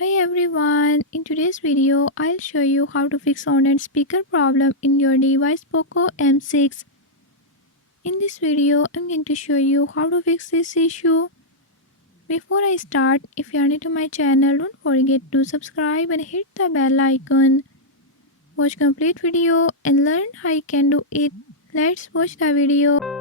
Hi everyone, in today's video I'll show you how to fix sound and speaker problem in your device POCO M6. In this video I'm going to show you how to fix this issue. Before I start, if you are new to my channel, don't forget to subscribe and hit the bell icon. Watch complete video and learn how you can do it. Let's watch the video.